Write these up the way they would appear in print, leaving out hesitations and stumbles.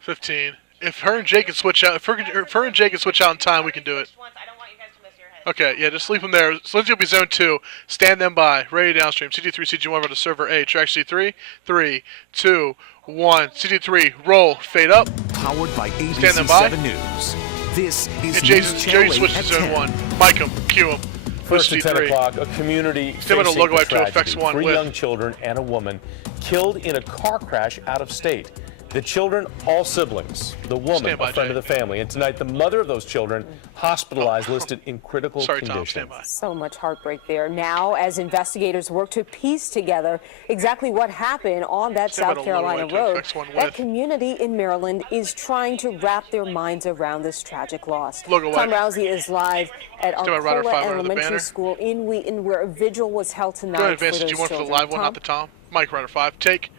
15. If her and Jay can switch out, if her and Jay can switch out in time, we can do it. Okay, yeah, just leave them there. So Lindsay will be zone 2. Stand them by. Ready downstream. CG3, CG1 over to server A. Track C3. 3, 2, 1. CG3, roll. Fade up. Powered by ABC Stand them by. 7 News. This is And Jerry switched to zone 1. Mic him. Cue him. First at 10 o'clock, a community facing a tragedy. 3 young children and a woman killed in a car crash out of state. The children, all siblings. The woman, a friend of the family. And tonight, the mother of those children, hospitalized, listed in critical condition. Tom, stand by. So much heartbreak there. Now, as investigators work to piece together exactly what happened on that South Carolina road, that community in Maryland is trying to wrap their minds around this tragic loss. Tom Rousey is live at Arcola Elementary School in Wheaton, where a vigil was held tonight. Go ahead, Vince. Did you want for the live one, not the Tom? Mike, Rider 5. Take.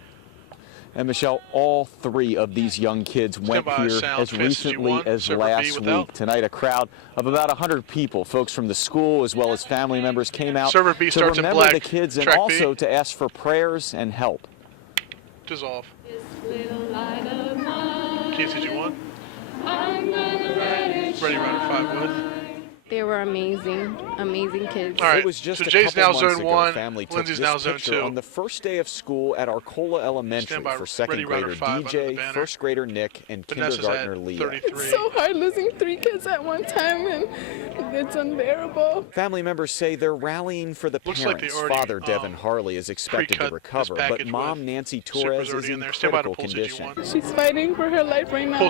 And Michelle, all 3 of these young kids went here as recently as last week. Tonight, a crowd of about 100 people, folks from the school as well as family members, came out to remember the kids and also to ask for prayers and help. Dissolve. KCG1. Ready, Rider 5 with. They were amazing, amazing kids. All right, it was just so a Jay's now couple zone 1, family Lindsay's now zone 2. On the first day of school at Arcola Elementary for second grader DJ, first grader Nick, and kindergartner Leah. It's so hard losing 3 kids at one time, and it's unbearable. Family members say they're rallying for the parents. Father Devin Harley is expected to recover, but Mom Nancy Torres is in critical condition. She's fighting for her life right now.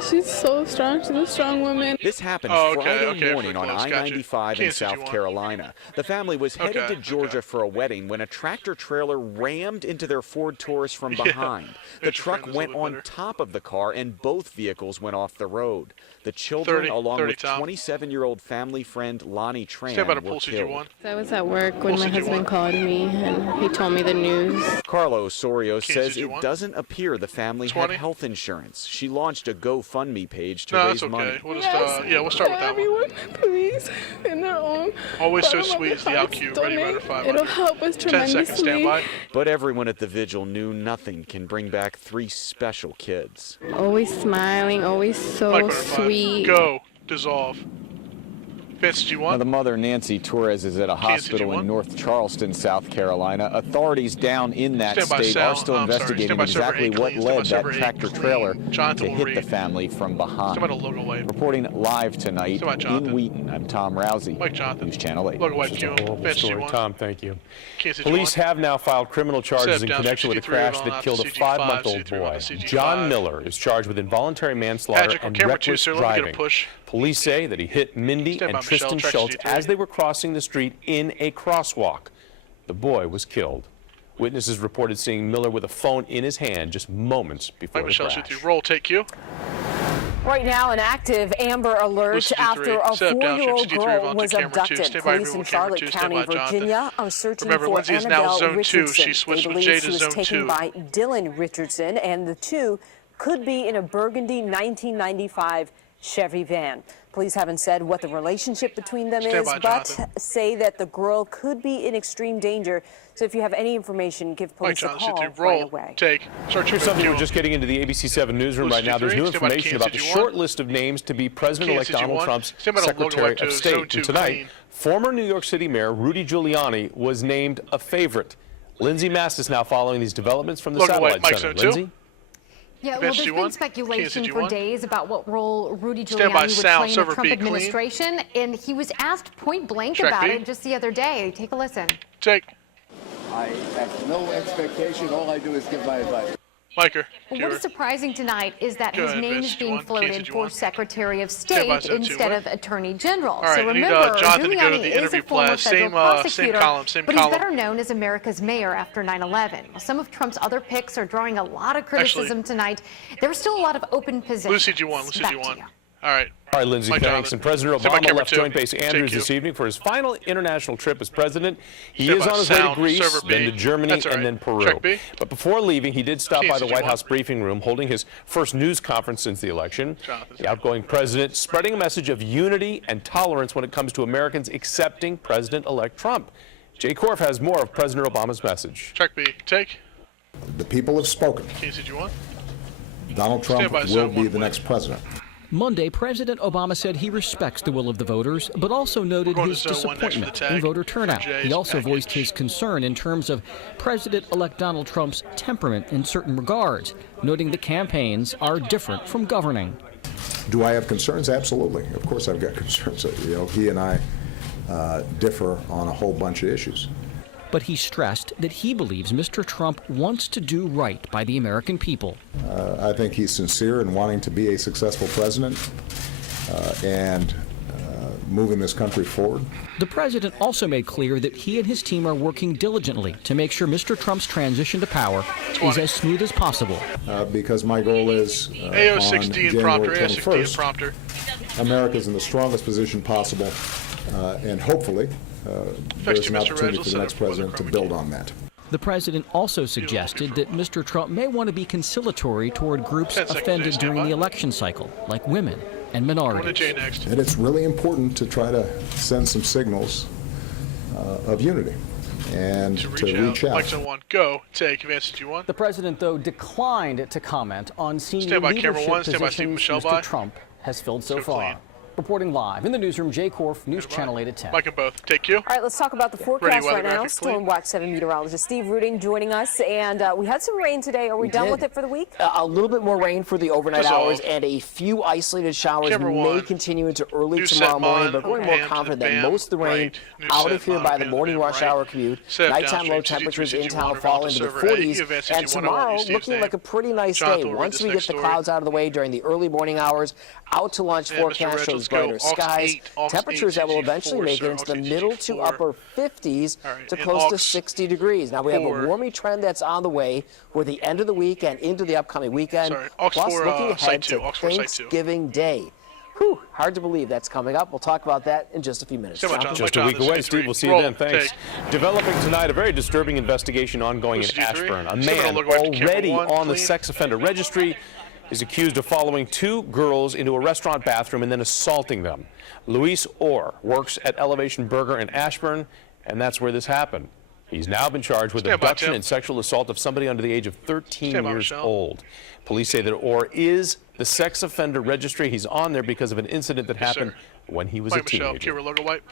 She's so strong. She's a strong woman. This happened Friday morning on I-95 in South Carolina. The family was headed to Georgia for a wedding when a tractor trailer rammed into their Ford Taurus from behind. The truck went on top of the car and both vehicles went off the road. The children, along with 27-year-old family friend Lonnie Tran, were killed. I was at work when my husband called me and he told me the news. Carlo Osorio says it doesn't appear the family had health insurance. She launched a GoFundMe page to raise money. We'll start with that everyone, please, in their own. Always so sweet is the outcue. Ready, Rider 5. It'll help us 10 seconds, stand by. But everyone at the vigil knew nothing can bring back 3 special kids. Always smiling, always so sweet. Go. Dissolve. Vince, do you want? Now, the mother, Nancy Torres, is at a hospital in North Charleston, South Carolina. Authorities down in that state are still investigating exactly what led that tractor trailer to hit the family from behind. Reporting live tonight in Wheaton, I'm Tom Rousey, News Channel 8. Tom, thank you. Police have now filed criminal charges in connection with a crash that killed a 5-month-old boy. John Miller is charged with involuntary manslaughter and reckless driving. Police say that he hit Mindy and Tristan Schultz as they were crossing the street in a crosswalk. The boy was killed. Witnesses reported seeing Miller with a phone in his hand just moments before the crash. Roll, take cue. Right now, an active Amber Alert after a 4-year-old girl was abducted. Police in Charlotte County, Virginia are searching for Annabelle Richardson. They believe she was taken by Dylan Richardson, and the two could be in a burgundy 1995 Chevy van. Police haven't said what the relationship between them is, but say that the girl could be in extreme danger. So if you have any information, give police a call right away. Here's something we're just getting into the ABC 7 newsroom right now. There's new information about the short list of names to be President-elect Donald Trump's Secretary of State. And tonight, former New York City Mayor Rudy Giuliani was named a favorite. Lindsay Mast is now following these developments from the Satellite Center. Lindsay? Yeah, well, there's been speculation for days about what role Rudy Giuliani would play in the Trump administration, and he was asked point blank about it just the other day. Take a listen. I have no expectation. All I do is give my advice. Miker. What is surprising tonight is that his name is being floated for Secretary of State instead of Attorney General. So remember, Giuliani is a former federal prosecutor, but he's better known as America's mayor after 9/11. Some of Trump's other picks are drawing a lot of criticism tonight. There's still a lot of open positions. Lucy G1. All right. All right, Lindsay, thanks. And President Obama left Joint Base Andrews this evening for his final international trip as president. He is on his way to Greece, then to Germany, and then Peru. But before leaving, he did stop by the White House briefing room, holding his first news conference since the election. The outgoing president spreading a message of unity and tolerance when it comes to Americans accepting President-elect Trump. Jay Korf has more of President Obama's message. Track B, take. The people have spoken. KCG1. Donald Trump will be the next president. Monday, President Obama said he respects the will of the voters, but also noted his disappointment in voter turnout. He also voiced his concern in terms of President-elect Donald Trump's temperament in certain regards, noting the campaigns are different from governing. Do I have concerns? Absolutely. Of course I've got concerns. He and I differ on a whole bunch of issues. But he stressed that he believes Mr. Trump wants to do right by the American people. I think he's sincere in wanting to be a successful president and moving this country forward. The president also made clear that he and his team are working diligently to make sure Mr. Trump's transition to power is as smooth as possible. Because my goal is AO16 prompter, AO16 prompter. America's in the strongest position possible, and hopefully there's an opportunity for the next president to build on that. The president also suggested that Mr. Trump may want to be conciliatory toward groups offended during the election cycle, like women and minorities. And it's really important to try to send some signals of unity and to reach out. Mike's on one. Go. Take advantage you want. The president, though, declined to comment on senior Stand by leadership camera one. Stand by positions Michelle Mr. Trump has filled so far. Reporting live in the newsroom, Jay Korf, News Channel 8 at 10. Mike and both. Take you. All right, let's talk about the forecast right now. Storm Watch 7 meteorologist Steve Ruding joining us. And we had some rain today. Are we done with it for the week? A little bit more rain for the overnight hours and a few isolated showers may continue into early tomorrow morning, but we're more confident that most of the rain out of here by the morning rush hour commute. Nighttime low temperatures in town fall into the 40s. And tomorrow looking like a pretty nice day. Once we get the clouds out of the way during the early morning hours, out to lunch forecast shows brighter skies. Temperatures that will eventually make it into the middle to upper 50s to close to 60 degrees. Now we have a warming trend that's on the way for the end of the week and into the upcoming weekend. Plus looking ahead to Thanksgiving Day. Whew, hard to believe that's coming up. We'll talk about that in just a few minutes. Just a week away, Steve. We'll see you then. Thanks. Developing tonight, a very disturbing investigation ongoing in Ashburn. A man already on the sex offender registry is accused of following two girls into a restaurant bathroom and then assaulting them. Luis Orr works at Elevation Burger in Ashburn, and that's where this happened. He's now been charged with abduction and sexual assault of somebody under the age of 13 years old. Police say that Orr is the sex offender registry. He's on there because of an incident that happened when he was a teenager.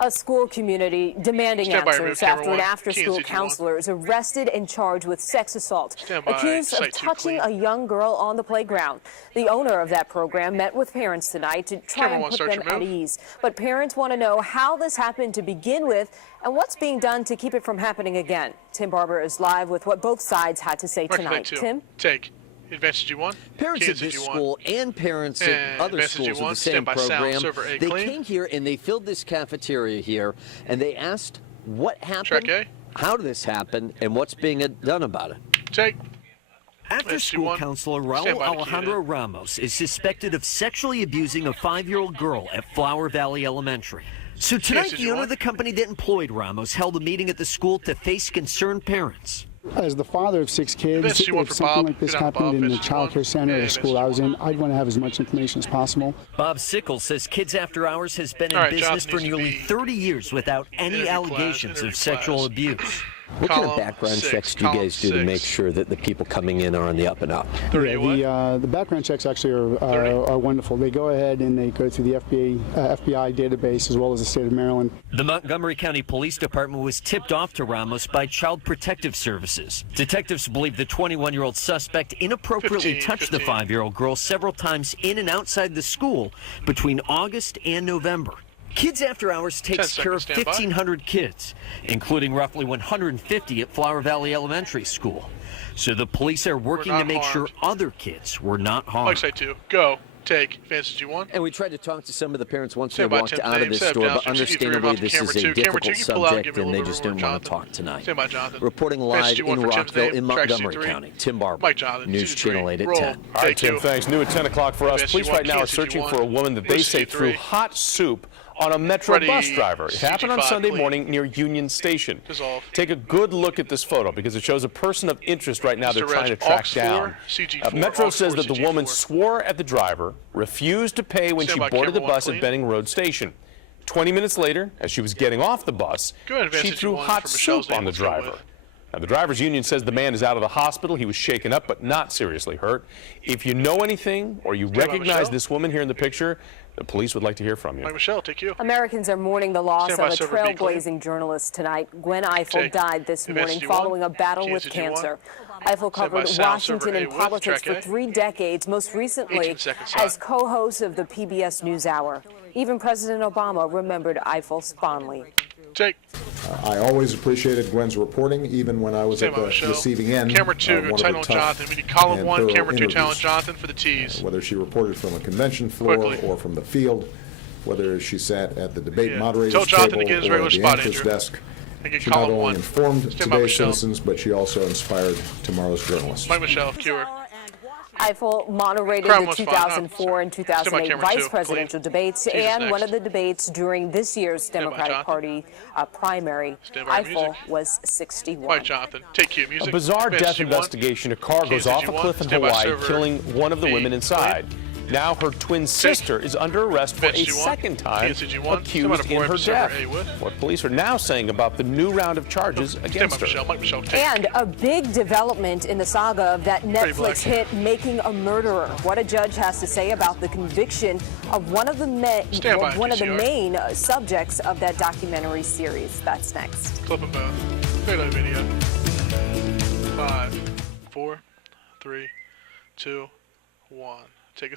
A school community demanding answers after an after-school counselor is arrested and charged with sex assault, accused of touching a young girl on the playground. The owner of that program met with parents tonight to try and put them at ease. But parents want to know how this happened to begin with and what's being done to keep it from happening again. Tim Barber is live with what both sides had to say tonight. Tim? Take. Advantage G1. Parents at this school and parents at other schools with the same program, they came here and they filled this cafeteria here and they asked what happened, how did this happen, and what's being done about it. Take. After-school counselor Raul Alejandro Ramos is suspected of sexually abusing a 5-year-old girl at Flower Valley Elementary. So tonight, the owner of the company that employed Ramos held a meeting at the school to face concerned parents. As the father of 6 kids, if something like this happened in the child care center or the school I was in, I'd want to have as much information as possible. Bob Sickles says Kids After Hours has been in business for nearly 30 years without any allegations of sexual abuse. What kind of background checks do you guys do to make sure that the people coming in are on the up and up? Yeah, the background checks actually are wonderful. They go ahead and they go through the FBI database as well as the state of Maryland. The Montgomery County Police Department was tipped off to Ramos by Child Protective Services. Detectives believe the 21-year-old suspect inappropriately touched the 5-year-old girl several times in and outside the school between August and November. Kids After Hours takes care of 1,500 kids, including roughly 150 at Flower Valley Elementary School. So the police are working to make sure other kids were not harmed. Like say two. Go. Take. Advantage G1. And we tried to talk to some of the parents once they walked out of this store, but understandably this is a difficult subject and they just didn't want to talk tonight. Reporting live in Rockville in Montgomery County, Tim Barber, News Channel 8 at 10. All right, Tim, thanks. New at 10 o'clock for us. Police right now are searching for a woman that they say threw hot soup on a Metro bus driver. It happened on Sunday morning near Union Station. Take a good look at this photo because it shows a person of interest right now they're trying to track down. Metro says that the woman swore at the driver, refused to pay when she boarded the bus at Benning Road Station. 20 minutes later, as she was getting off the bus, she threw hot soup on the driver. Now, the drivers' union says the man is out of the hospital. He was shaken up but not seriously hurt. If you know anything or you recognize this woman here in the picture, the police would like to hear from you. Michelle, take you. Americans are mourning the loss of a trailblazing journalist tonight. Gwen Ifill died this morning following a battle with cancer. Ifill covered Washington and politics for 3 decades, most recently as co-host of the PBS NewsHour. Even President Obama remembered Ifill fondly. Jake. I always appreciated Gwen's reporting, even when I was at the receiving end. Camera 2, Talent Jonathan. We need column 1, camera 2, Talent Jonathan for the tees. Whether she reported from a convention floor or from the field, whether she sat at the debate moderator's table or the anchor's desk, she not only informed today's citizens, but she also inspired tomorrow's journalists. Mike Michelle, cure. Ifill moderated the 2004 and 2008 vice presidential debates and one of the debates during this year's Democratic Party primary. Ifill was 61. Right, Jonathan. Take cue. Music. A bizarre death investigation. A car goes off a cliff in Hawaii, killing one of the women inside. Now her twin sister is under arrest for a second time, accused in her death. What police are now saying about the new round of charges against her. And a big development in the saga of that Netflix hit Making a Murderer. What a judge has to say about the conviction of one of the main subjects of that documentary series. That's next. Clip them both. Great video. 5, 4, 3, 2, 1.